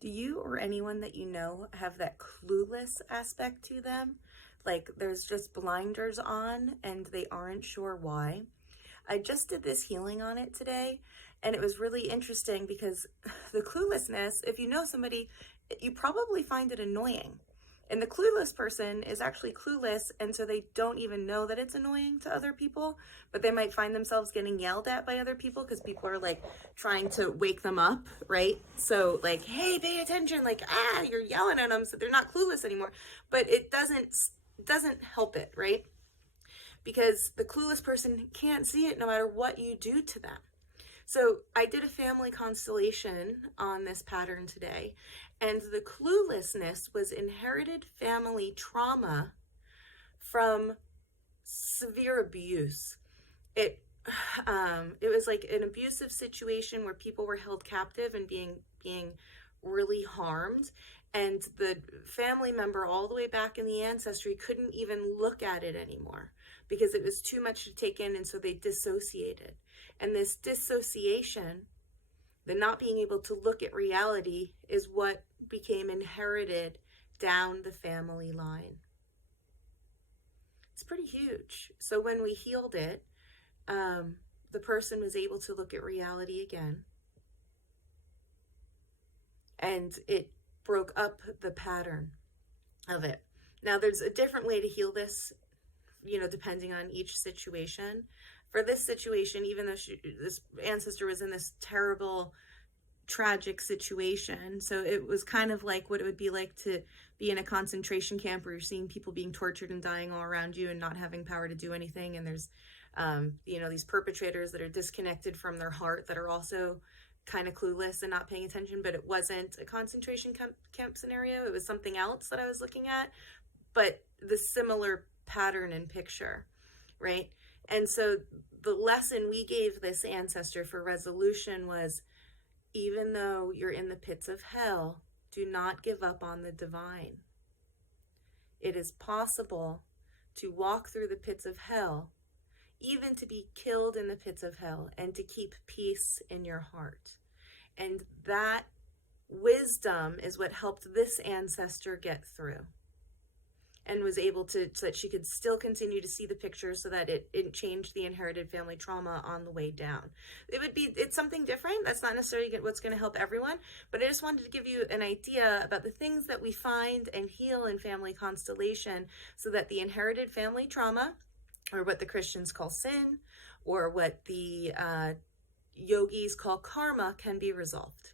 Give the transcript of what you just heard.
Do you or anyone that you know have that clueless aspect to them? Like there's just blinders on and they aren't sure why. I just did this healing on it today, and it was really interesting because the cluelessness, if you know somebody, you probably find it annoying. And the clueless person is actually clueless, and so they don't even know that it's annoying to other people, but they might find themselves getting yelled at by other people because people are like trying to wake them up, right? So, like, hey, pay attention, like, you're yelling at them, so they're not clueless anymore. But it doesn't help it, right? Because the clueless person can't see it no matter what you do to them. So I did a family constellation on this pattern today, and the cluelessness was inherited family trauma from severe abuse. It it was like an abusive situation where people were held captive and being really harmed, and the family member all the way back in the ancestry couldn't even look at it anymore because it was too much to take in, and so they dissociated. And this dissociation, the not being able to look at reality, is what became inherited down the family line. It's pretty huge. So when we healed it, the person was able to look at reality again, and it broke up the pattern of it. Now, there's a different way to heal this, depending on each situation. For this situation, even though this ancestor was in this terrible, tragic situation, so it was kind of like what it would be like to be in a concentration camp where you're seeing people being tortured and dying all around you and not having power to do anything, and there's these perpetrators that are disconnected from their heart that are also kind of clueless and not paying attention. But it wasn't a concentration camp scenario, it was something else that I was looking at, but the similar pattern and picture, right? And so the lesson we gave this ancestor for resolution was, even though you're in the pits of hell, do not give up on the divine. It is possible to walk through the pits of hell, even to be killed in the pits of hell, and to keep peace in your heart. And that wisdom is what helped this ancestor get through, and was able to, so that she could still continue to see the picture, so that it changed the inherited family trauma on the way down. It's something different. That's not necessarily what's going to help everyone, but I just wanted to give you an idea about the things that we find and heal in family constellation, so that the inherited family trauma, or what the Christians call sin, or what the yogis call karma, can be resolved.